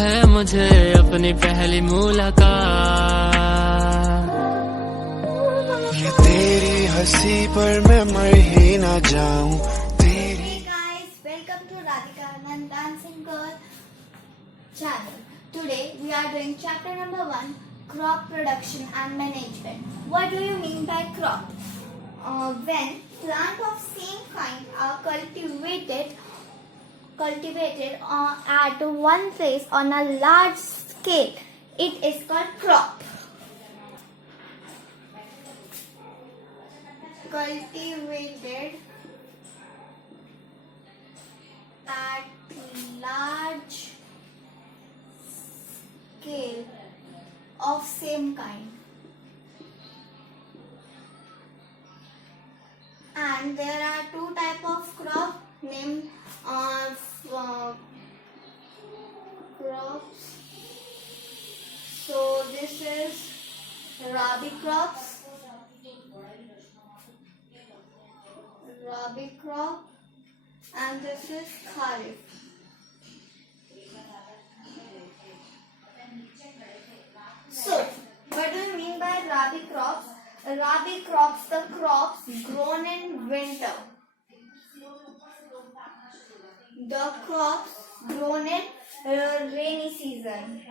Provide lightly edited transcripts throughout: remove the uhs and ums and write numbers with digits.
है मुझे अपनी पहली मुलाकात। ये तेरी हंसी पर मैं मर ही ना जाऊं। Hey guys, welcome to Radhika and Dancing Girl channel. Today we are doing chapter number 1, crop production and management. What do you mean by crop? When plants of same kind are cultivated at one place on a large scale, it is called crop. Cultivated at large scale of same kind, and there are two type of crop named crops. So this is rabi crop, and this is kharif. So, what do you mean by rabi crops? Rabi crops, the crops grown in winter. The crops grown in rainy season.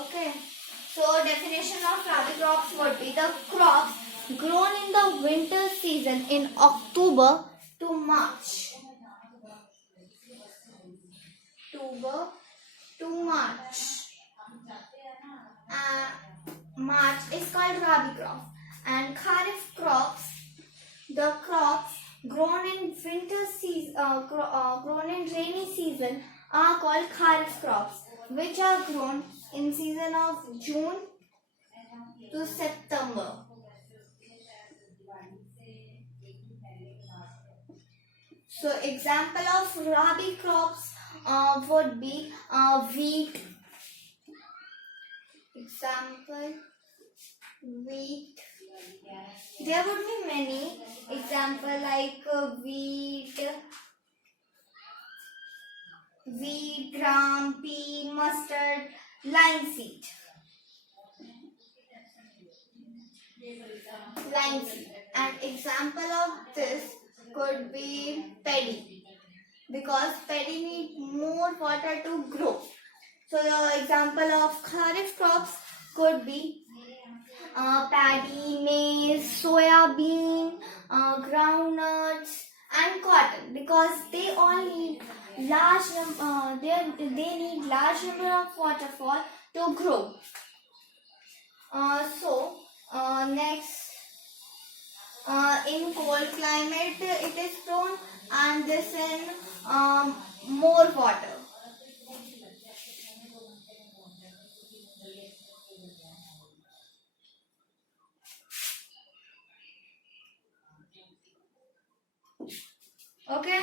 Okay. So, definition of rabi crops would be the crops grown in the winter season in October to March. March is called rabi crop, and kharif crops, the crops grown in grown in rainy season, are called kharif crops, which are grown in season of June to September. So example of rabi crops would be wheat. Example, wheat. There would be many example like wheat, gram, pea, mustard, linseed. And example of this could be paddy, because paddy need more water to grow. So the example of kharif crops could be paddy, maize, soya bean, groundnuts, and cotton, because they all need large number of waterfall to grow. Next, in cold climate it is grown, and this in more water. Okay.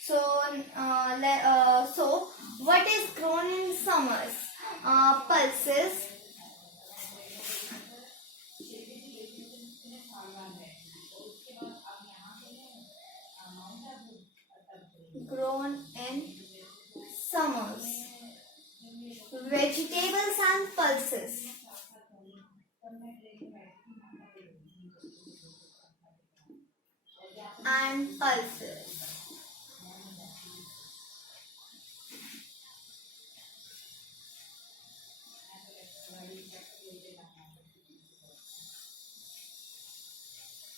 So what is grown in summers? Pulses, grown in summers. Vegetables and pulses.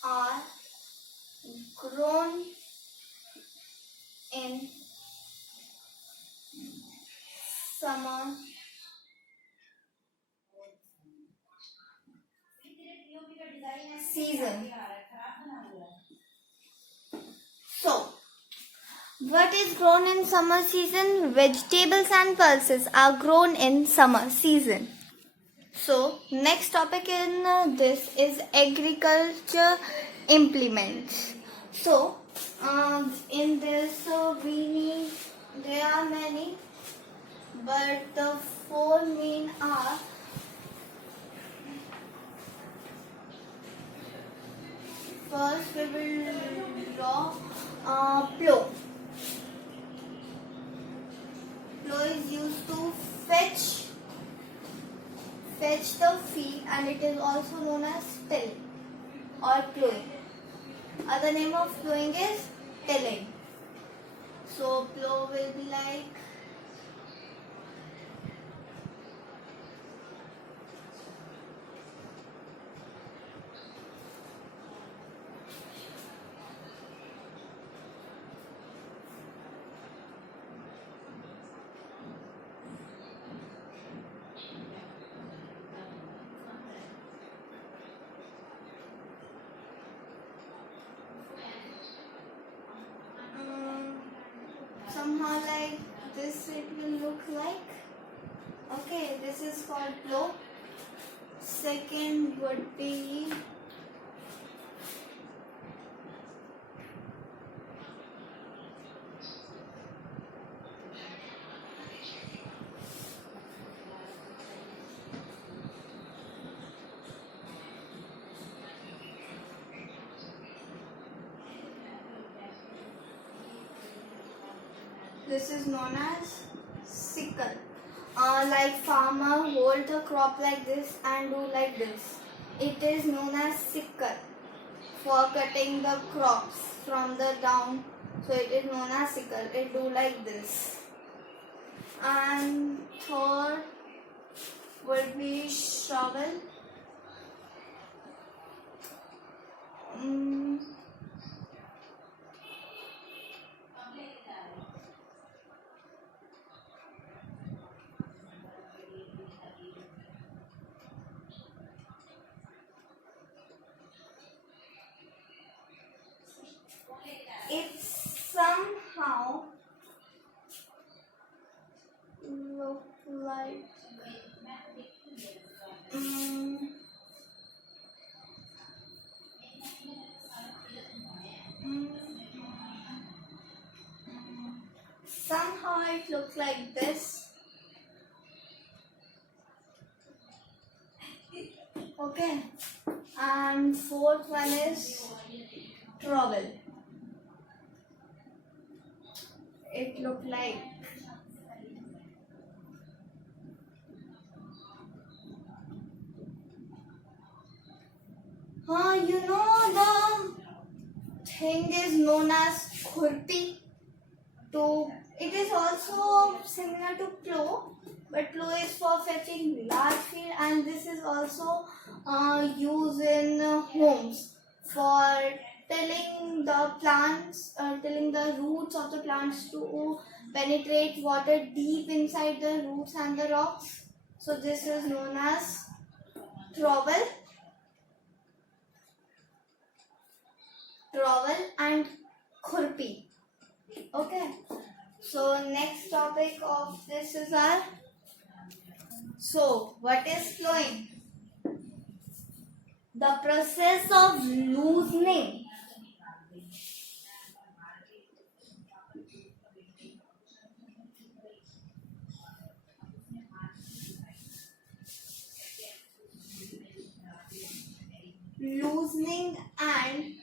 Are grown in summer season. So, what is grown in summer season? Vegetables and pulses are grown in summer season. So, next topic in this is agriculture implements. So, in this there are many, but the four main are First we will draw plow. Plow is used to fetch the field, and it is also known as till or plowing. Other name of plowing is tilling. So plow will be like somehow like this it will look like. Okay, this is called plow. Second would be this is known as sickle. Like farmer hold the crop like this and do like this. It is known as sickle for cutting the crops from the down. So it is known as sickle. It do like this. And third would be shovel. It somehow look like somehow it looks like this. Okay, and fourth one is trowel. It look like you know the thing is known as khurpi. To it is also similar to plow, but plow is for fetching large field, and this is also used in homes for tilling the plants, tilling the roots of the plants to penetrate water deep inside the roots and the rocks. So this is known as trowel and khurpi. Okay, so next topic of this is our. So what is plowing? The process of loosening and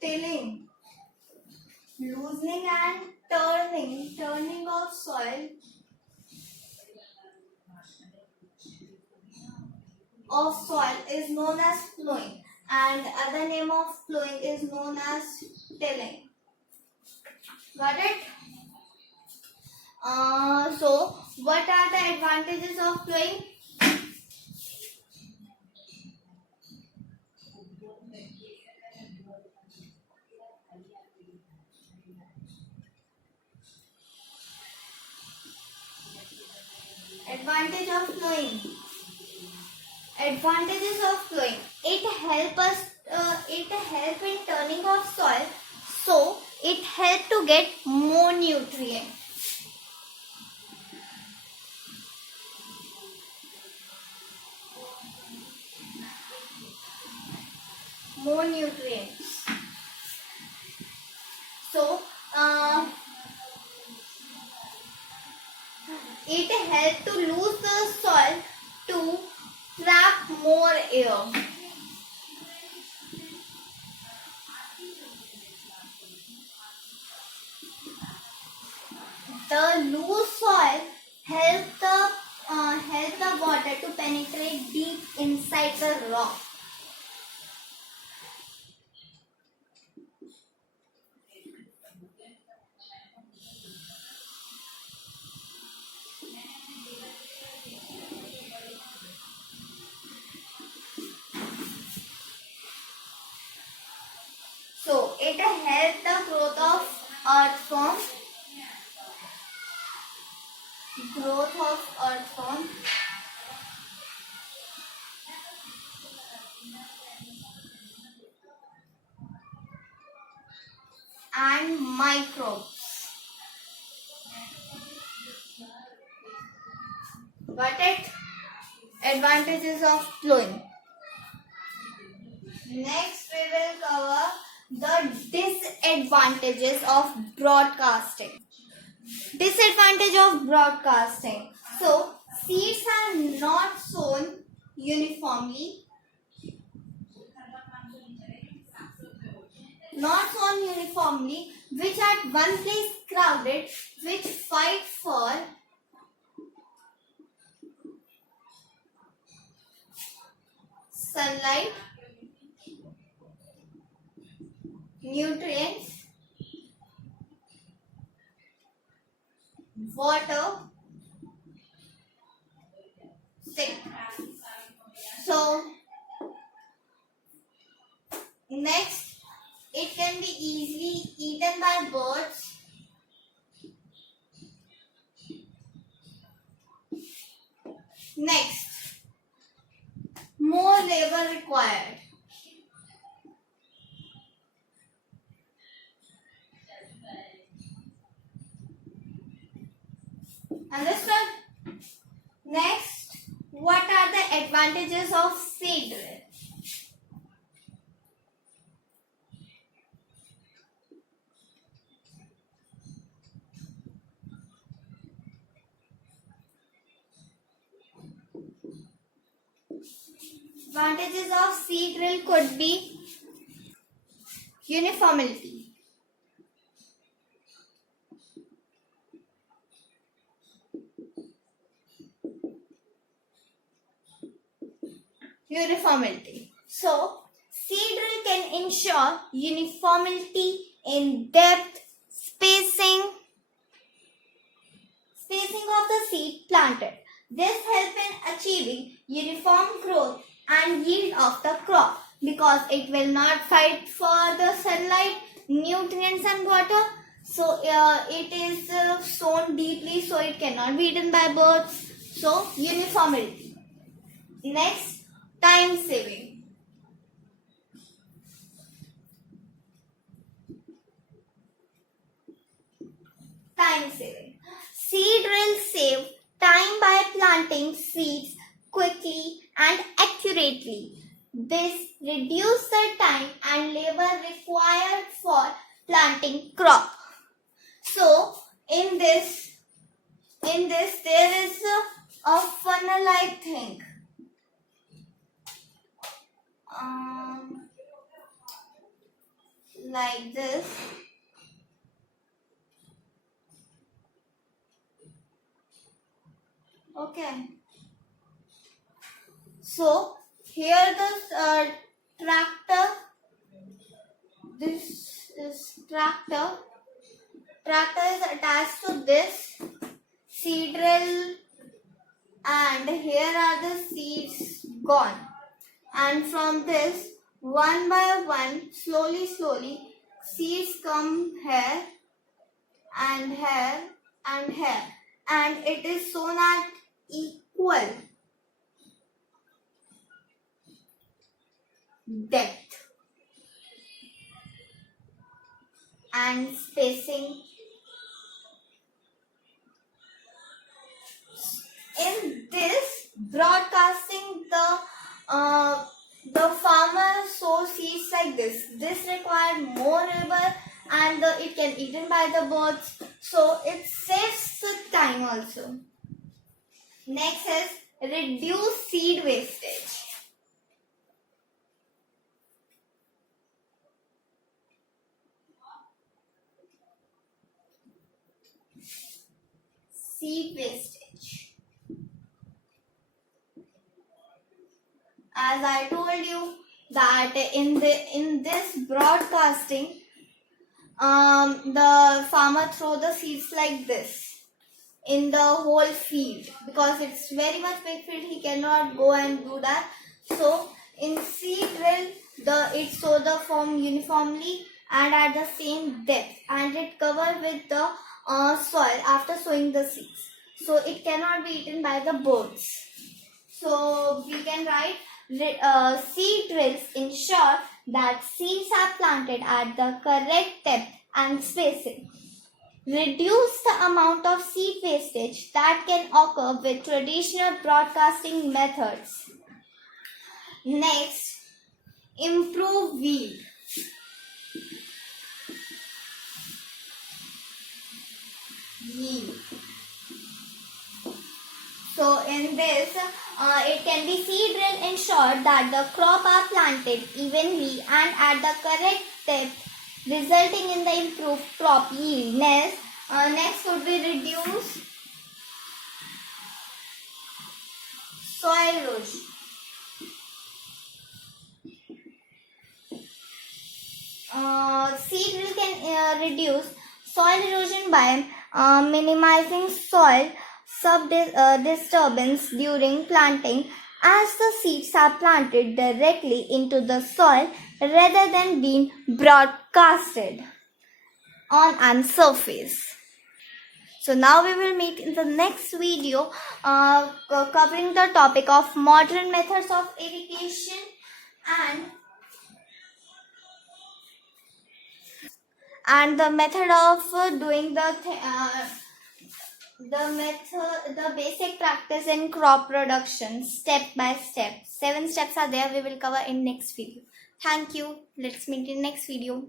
tilling, loosening and turning of soil is known as plowing, and other name of plowing is known as tilling. Got it? So what are the advantages of plowing? Advantages of plowing. It help in turning of soil, so it help to get more nutrients. So it help to lose the soil to trap more air. The loose soil help the water to penetrate deep inside the rock. So it helps the growth of earthworm. And microbes. Got it? Advantages of plowing. Next we will cover the disadvantages of broadcasting. Disadvantage of broadcasting. So, seeds are not sown uniformly. Which at one place crowded, which fight for sunlight, nutrients, water, stick. So, next, it can be easily eaten by birds. Next, more labor required. Understood? Next, what are the advantages of seed drill? Advantages of seed drill could be uniformity. So, seed drill can ensure uniformity in depth, spacing of the seed planted. This helps in achieving uniform growth and yield of the crop because it will not fight for the sunlight, nutrients and water. So, it is sown deeply so it cannot be eaten by birds. So, uniformity. Next, time saving. Seed drills save time by planting seeds quickly and accurately. This reduces the time and labor required for planting crop. So, in this there is a funnel-like thing. Like this. Okay. So here this tractor. This is tractor. Tractor is attached to this seed drill, and here are the seeds gone. And from this, one by one, slowly, seeds come here and here and here, and it is sown at equal depth and spacing. In this broadcasting, the farmer sows seeds like this. This requires more labor and it can be eaten by the birds. So it saves the time also. Next is reduce seed wastage. seed wastage. As I told you that in this broadcasting, the farmer throw the seeds like this in the whole field, because it's very much big field, he cannot go and do that. So in seed drill, it sow the form uniformly and at the same depth, and it covered with the soil after sowing the seeds, so it cannot be eaten by the birds. So we can write seed drills ensure that seeds are planted at the correct depth and spacing. Reduce the amount of seed wastage that can occur with traditional broadcasting methods. Next, improve yield. So in this, it can be seed drill ensure that the crop are planted evenly and at the correct depth, resulting in the improved crop yield. Next would be reduce soil erosion. Seed drill can reduce soil erosion by minimizing soil disturbance during planting, as the seeds are planted directly into the soil rather than being broadcasted on an surface. So now we will meet in the next video covering the topic of modern methods of irrigation and the method of doing the basic practice in crop production step by step. 7 steps are there, we will cover in next video. Thank you. Let's meet in next video.